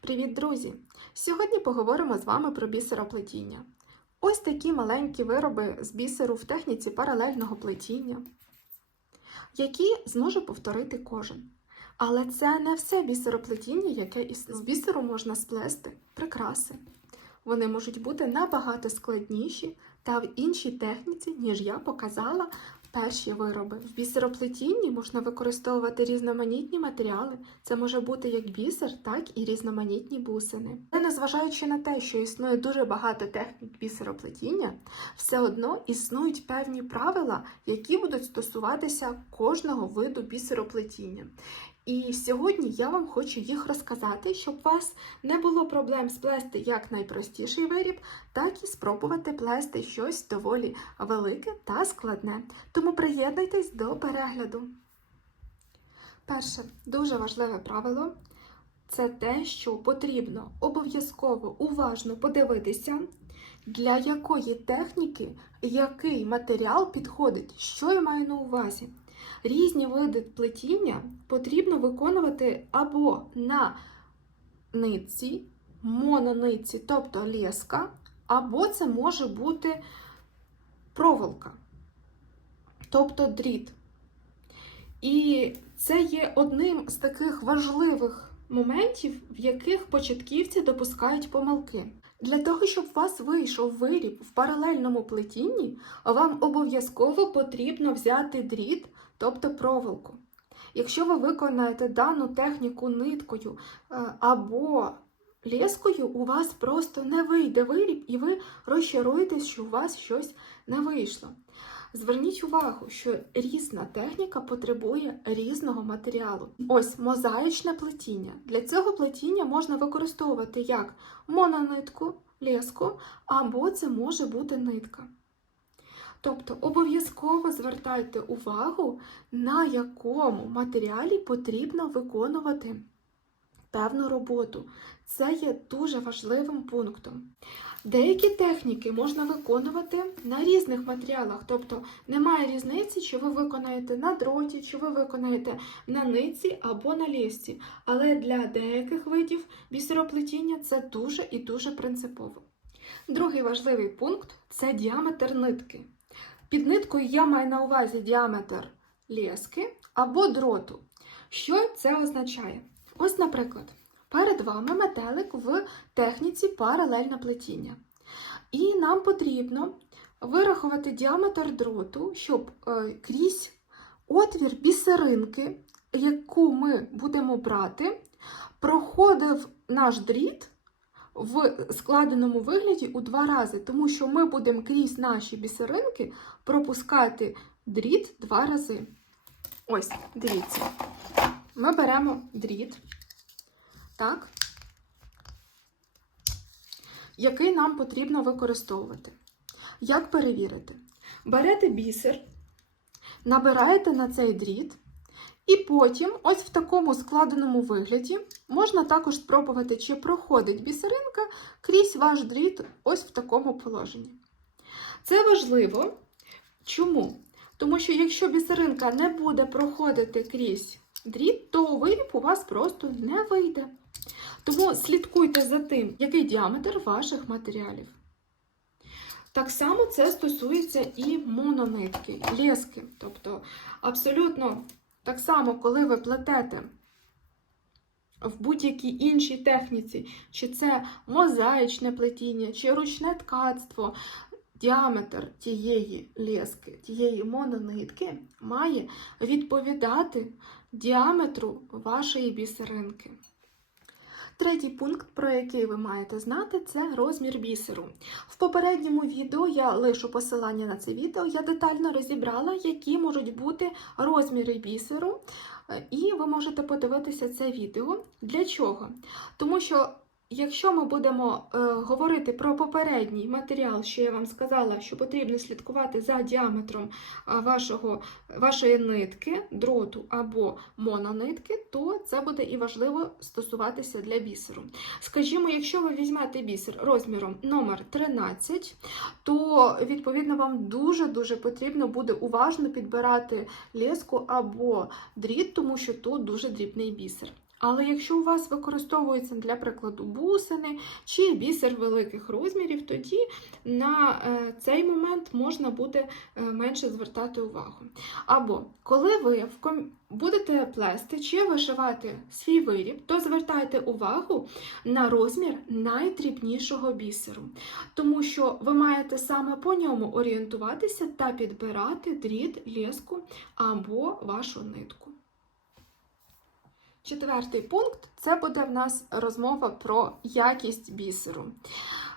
Привіт, друзі! Сьогодні поговоримо з вами про бісероплетіння. Ось такі маленькі вироби з бісеру в техніці паралельного плетіння, які зможе повторити кожен. Але це не все бісероплетіння, яке існує. З бісеру можна сплести прикраси. Вони можуть бути набагато складніші та в іншій техніці, ніж я показала перші вироби. В бісероплетінні можна використовувати різноманітні матеріали. Це може бути як бісер, так і різноманітні бусини. Але незважаючи на те, що існує дуже багато технік бісероплетіння, все одно існують певні правила, які будуть стосуватися кожного виду бісероплетіння. І сьогодні я вам хочу їх розказати, щоб у вас не було проблем сплести як найпростіший виріб, так і спробувати плести щось доволі велике та складне. Тому приєднуйтесь до перегляду. Перше, дуже важливе правило це те, що потрібно обов'язково уважно подивитися, для якої техніки який матеріал підходить, що я маю на увазі. Різні види плетіння потрібно виконувати або на нитці, мононитці, тобто леска, або це може бути проволока, тобто дріт. І це є одним з таких важливих моментів, в яких початківці допускають помилки. Для того, щоб у вас вийшов виріб в паралельному плетінні, вам обов'язково потрібно взяти дріт, тобто проволоку. Якщо ви виконаєте дану техніку ниткою е, або лескою, у вас просто не вийде виріб, і ви розчаруєтесь, що у вас щось не вийшло. Зверніть увагу, що різна техніка потребує різного матеріалу. Ось мозаїчне плетіння. Для цього плетіння можна використовувати як мононитку, леску, або це може бути нитка. Тобто обов'язково звертайте увагу, на якому матеріалі потрібно виконувати певну роботу. Це є дуже важливим пунктом. Деякі техніки можна виконувати на різних матеріалах, тобто немає різниці, чи ви виконаєте на дроті, чи ви виконаєте на ниці або на лісці. Але для деяких видів бісероплетіння це дуже і дуже принципово. Другий важливий пункт це діаметр нитки. Під ниткою я маю на увазі діаметр лески або дроту. Що це означає? Ось, наприклад, перед вами метелик в техніці паралельне плетіння. І нам потрібно вирахувати діаметр дроту, щоб е, крізь отвір бісеринки, яку ми будемо брати, проходив наш дріт в складеному вигляді у два рази, тому що ми будемо крізь наші бісеринки пропускати дріт два рази. Ось, дивіться. Ми беремо дріт, так, який нам потрібно використовувати. Як перевірити? Берете бісер, набираєте на цей дріт, і потім, ось в такому складеному вигляді, можна також спробувати, чи проходить бісеринка крізь ваш дріт, ось в такому положенні. Це важливо. Чому? Тому що якщо бісеринка не буде проходити крізь дріт, то виріб у вас просто не вийде. Тому слідкуйте за тим, який діаметр ваших матеріалів. Так само це стосується і мононитки, лески. Тобто, абсолютно так само, коли ви плетете в будь-якій іншій техніці, чи це мозаїчне плетіння, чи ручне ткацтво, діаметр тієї лески, тієї мононитки має відповідати діаметру вашої бісеринки. Третій пункт, про який ви маєте знати, це розмір бісеру. В попередньому відео я лишу посилання на це відео, я детально розібрала, які можуть бути розміри бісеру, і ви можете подивитися це відео. Для чого? Тому що Якщо ми будемо е, говорити про попередній матеріал, що я вам сказала, що потрібно слідкувати за діаметром вашого, вашої нитки, дроту або мононитки, то це буде і важливо стосуватися для бісеру. Скажімо, якщо ви візьмете бісер розміром номер 13, то відповідно вам дуже-дуже потрібно буде уважно підбирати леску або дріт, тому що тут дуже дрібний бісер. Але якщо у вас використовується, для прикладу, бусини чи бісер великих розмірів, тоді на е, цей момент можна буде е, менше звертати увагу. Або коли ви будете плести чи вишивати свій виріб, то звертайте увагу на розмір найдрібнішого бісеру, тому що ви маєте саме по ньому орієнтуватися та підбирати дріт, леску або вашу нитку. Четвертий пункт це буде в нас розмова про якість бісеру.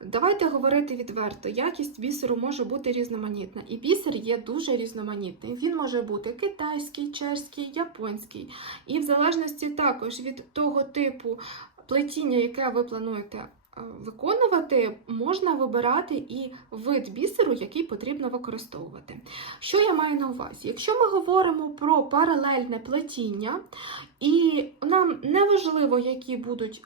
Давайте говорити відверто. Якість бісеру може бути різноманітна, і бісер є дуже різноманітний. Він може бути китайський, чешський, японський. І в залежності також від того типу плетіння, яке ви плануєте виконувати, можна вибирати і вид бісеру, який потрібно використовувати. Що я маю на увазі? Якщо ми говоримо про паралельне плетіння, і нам не важливо, які будуть,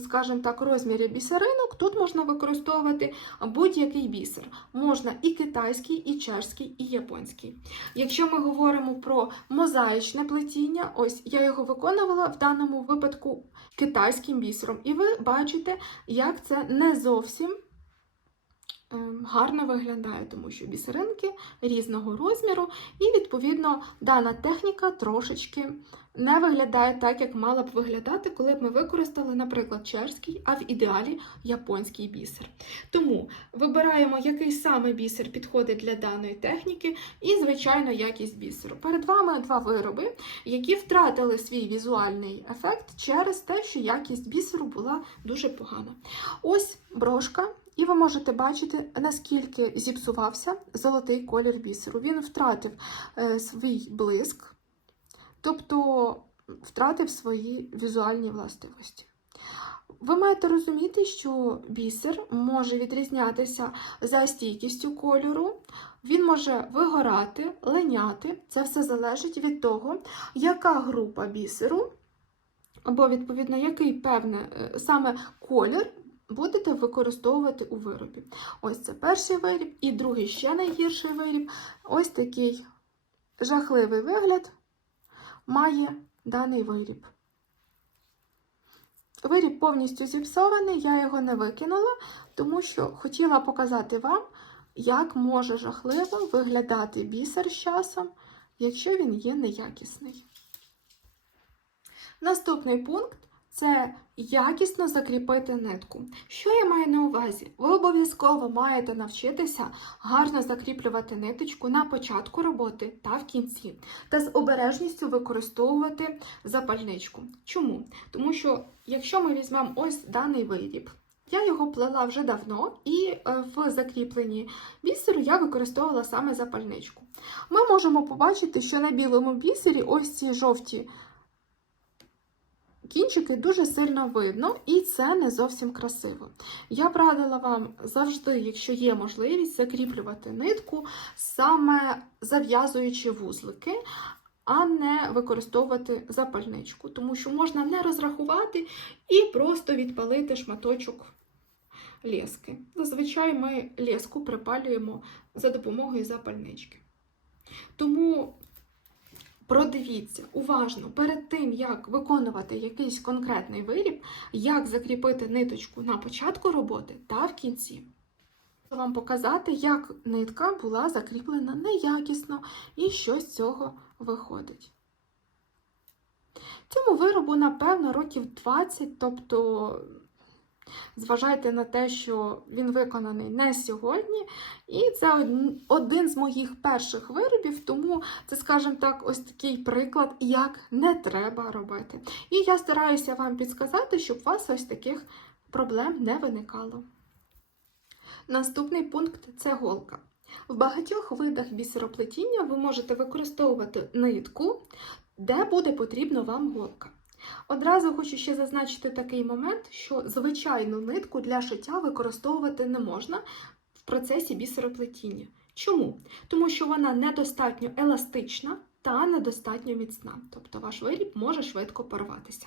скажімо так, розмірі бісеринок, тут можна використовувати будь-який бісер. Можна і китайський, і чешський, і японський. Якщо ми говоримо про мозаїчне плетіння, ось я його виконувала в даному випадку китайським бісером. І ви бачите, як це не зовсім гарно виглядає, тому що бісеринки різного розміру, і, відповідно, дана техніка трошечки не виглядає так, як мала б виглядати, коли б ми використали, наприклад, чешський, а в ідеалі японський бісер. Тому вибираємо, який саме бісер підходить для даної техніки, і, звичайно, якість бісеру. Перед вами два вироби, які втратили свій візуальний ефект через те, що якість бісеру була дуже погана. Ось брошка. І ви можете бачити, наскільки зіпсувався золотий колір бісеру. Він втратив е, свій блиск, тобто втратив свої візуальні властивості. Ви маєте розуміти, що бісер може відрізнятися за стійкістю кольору, він може вигорати, линяти. Це все залежить від того, яка група бісеру, або, відповідно, який певне е, саме колір будете використовувати у виробі. Ось це перший виріб, і другий ще найгірший виріб. Ось такий жахливий вигляд має даний виріб. Виріб повністю зіпсований, я його не викинула, тому що хотіла показати вам, як може жахливо виглядати бісер з часом, якщо він є неякісний. Наступний пункт це якісно закріпити нитку. Що я маю на увазі? Ви обов'язково маєте навчитися гарно закріплювати ниточку на початку роботи та в кінці, та з обережністю використовувати запальничку. Чому? Тому що, якщо ми візьмемо ось даний виріб, я його плела вже давно, і е, в закріпленні бісеру я використовувала саме запальничку. Ми можемо побачити, що на білому бісері ось ці жовті кінчики дуже сильно видно, і це не зовсім красиво. Я б радила вам завжди, якщо є можливість, закріплювати нитку, саме зав'язуючи вузлики. А не використовувати запальничку, тому що можна не розрахувати і просто відпалити шматочок лески. Зазвичай ми леску припалюємо за допомогою запальнички. Тому продивіться уважно перед тим, як виконувати якийсь конкретний виріб, як закріпити ниточку на початку роботи та в кінці. Вам показати, як нитка була закріплена неякісно і що з цього виходить. Цьому виробу, напевно, років 20, тобто зважайте на те, що він виконаний не сьогодні, і це один з моїх перших виробів, тому це, скажімо так, ось такий приклад, як не треба робити. І я стараюся вам підсказати, щоб у вас ось таких проблем не виникало. Наступний пункт це голка. В багатьох видах бісероплетіння ви можете використовувати нитку, де буде потрібна вам голка. Одразу хочу ще зазначити такий момент, що звичайну нитку для шиття використовувати не можна в процесі бісероплетіння. Чому? Тому що вона недостатньо еластична та недостатньо міцна, тобто ваш виріб може швидко порватися.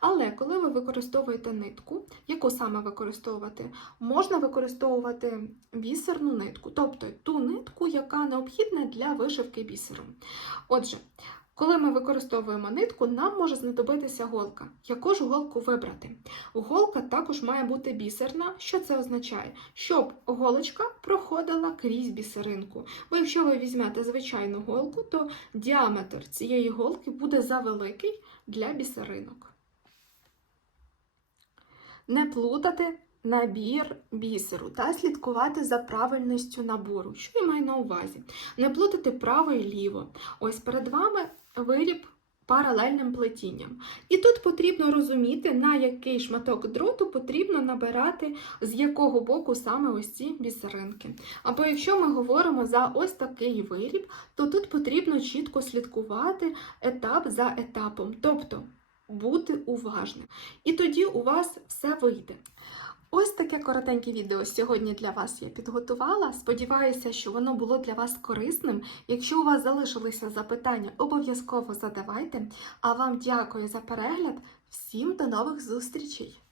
Але коли ви використовуєте нитку, яку саме використовувати, можна використовувати бісерну нитку, тобто ту нитку, яка необхідна для вишивки бісером. Отже, Коли ми використовуємо нитку, нам може знадобитися голка. Яку ж голку вибрати? Голка також має бути бісерна. Що це означає? Щоб голочка проходила крізь бісеринку. Бо якщо ви візьмете звичайну голку, то діаметр цієї голки буде завеликий для бісеринок. Не плутати набір бісеру та слідкувати за правильністю набору. Що я маю на увазі? Не плутати право і ліво. Ось перед вами виріб паралельним плетінням. І тут потрібно розуміти, на який шматок дроту потрібно набирати, з якого боку саме ось ці бісеринки. Або якщо ми говоримо за ось такий виріб, то тут потрібно чітко слідкувати етап за етапом, тобто бути уважним. І тоді у вас все вийде. Ось таке коротеньке відео сьогодні для вас я підготувала. Сподіваюся, що воно було для вас корисним. Якщо у вас залишилися запитання, обов'язково задавайте. А вам дякую за перегляд. Всім до нових зустрічей!